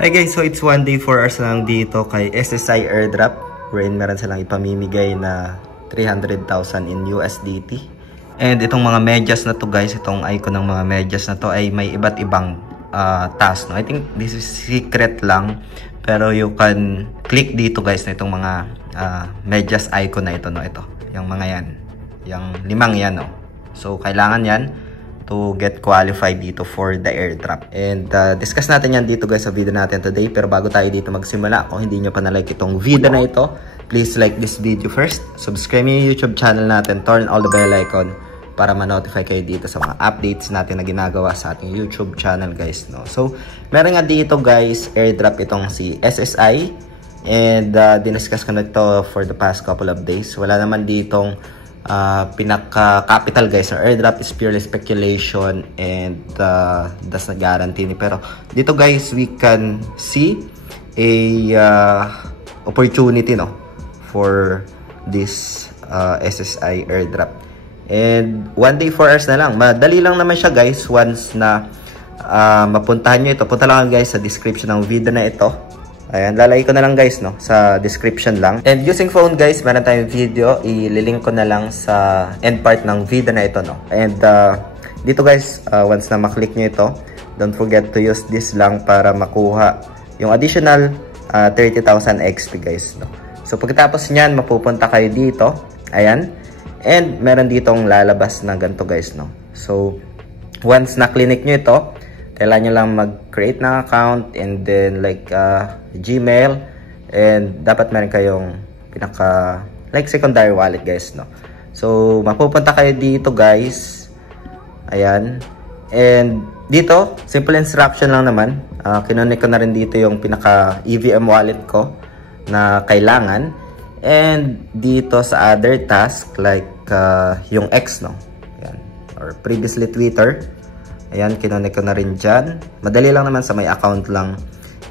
Hi guys, so it's 1 day 4 hours lang dito kay SSI Airdrop wherein meron silang ipamimigay na 300,000 in USDT. And itong mga medyas na to guys, itong icon ng mga medyas na to ay may iba't ibang task. No? I think this is secret lang, pero you can click dito guys na itong mga medyas icon na ito. No? Ito, yung mga yan. Yung 5 yan. No? So kailangan yan to get qualified dito for the airdrop. And discuss natin yan dito guys sa video natin today. Pero bago tayo dito magsimula, kung hindi nyo pa na-like itong video na ito, please like this video first. Subscribe yung YouTube channel natin. Turn all the bell icon para ma-notify kayo dito sa mga updates natin na ginagawa sa ating YouTube channel guys. No? So, meron nga dito guys, airdrop itong si SSI. And diniscuss ko na ito for the past couple of days. Wala naman ditong pinaka-capital guys. Our airdrop is purely speculation and does not guarantee ni. Pero dito guys, we can see a opportunity no for this SSI airdrop. And 1 day 4 hours na lang. Madali lang naman siya guys. Once na mapuntahan nyo ito, punta lang guys sa description ng video na ito. Ayan, lalagay ko na lang guys no sa description lang. And using phone guys, meron tayong video, ililink ko na lang sa end part ng video na ito no. And dito guys, once na maklik nyo ito, don't forget to use this lang para makuha yung additional 30,000 XP guys no. So pagkatapos niyan, mapupunta kayo dito. Ayan. And meron ditong lalabas na ganito guys no. So once na clinic nyo ito, kailangan nyo lang mag-create ng account and then like Gmail, and dapat meron kayong pinaka like secondary wallet guys no. So mapupunta kayo dito guys. Ayan. And dito simple instruction lang naman. Kinonek ko na rin dito yung pinaka EVM wallet ko na kailangan. And dito sa other task like yung X no. Ayan. Or previously Twitter. Ayan, kinonek ko na rin dyan. Madali lang naman, sa may account lang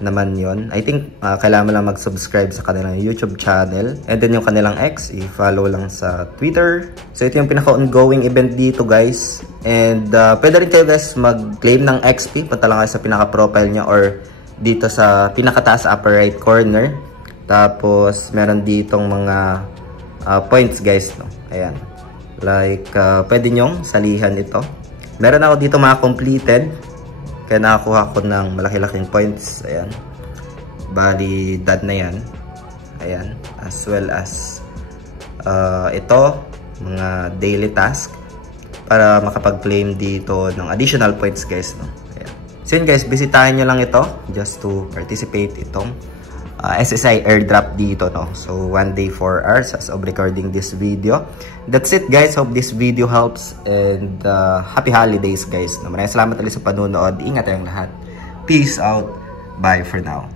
naman yon. I think kailangan mo lang mag-subscribe sa kanilang YouTube channel. And then yung kanilang X, i-follow lang sa Twitter. So ito yung pinaka-ongoing event dito guys. And pwede rin kayo guys mag-claim ng XP. Punta lang kayo sa pinaka-profile nyo or dito sa pinaka-taas upper right corner. Tapos meron ditong mga points guys. No? Ayan. Like pwede nyong salihan ito. Meron ako dito mga completed. Kaya nakakuha ko ng malaki-laking points. Ayan. Bali, dad na yan. Ayan. As well as ito, mga daily task. Para makapag-claim dito ng additional points guys. No? Ayan. So yun guys, bisitahin nyo lang ito. Just to participate itong SSI airdrop dito no. So 1 day 4 hours as of recording this video. That's it guys. Hope this video helps and happy holidays guys. Maraming salamat ulit sa panonood. Ingat tayong lahat. Peace out. Bye for now.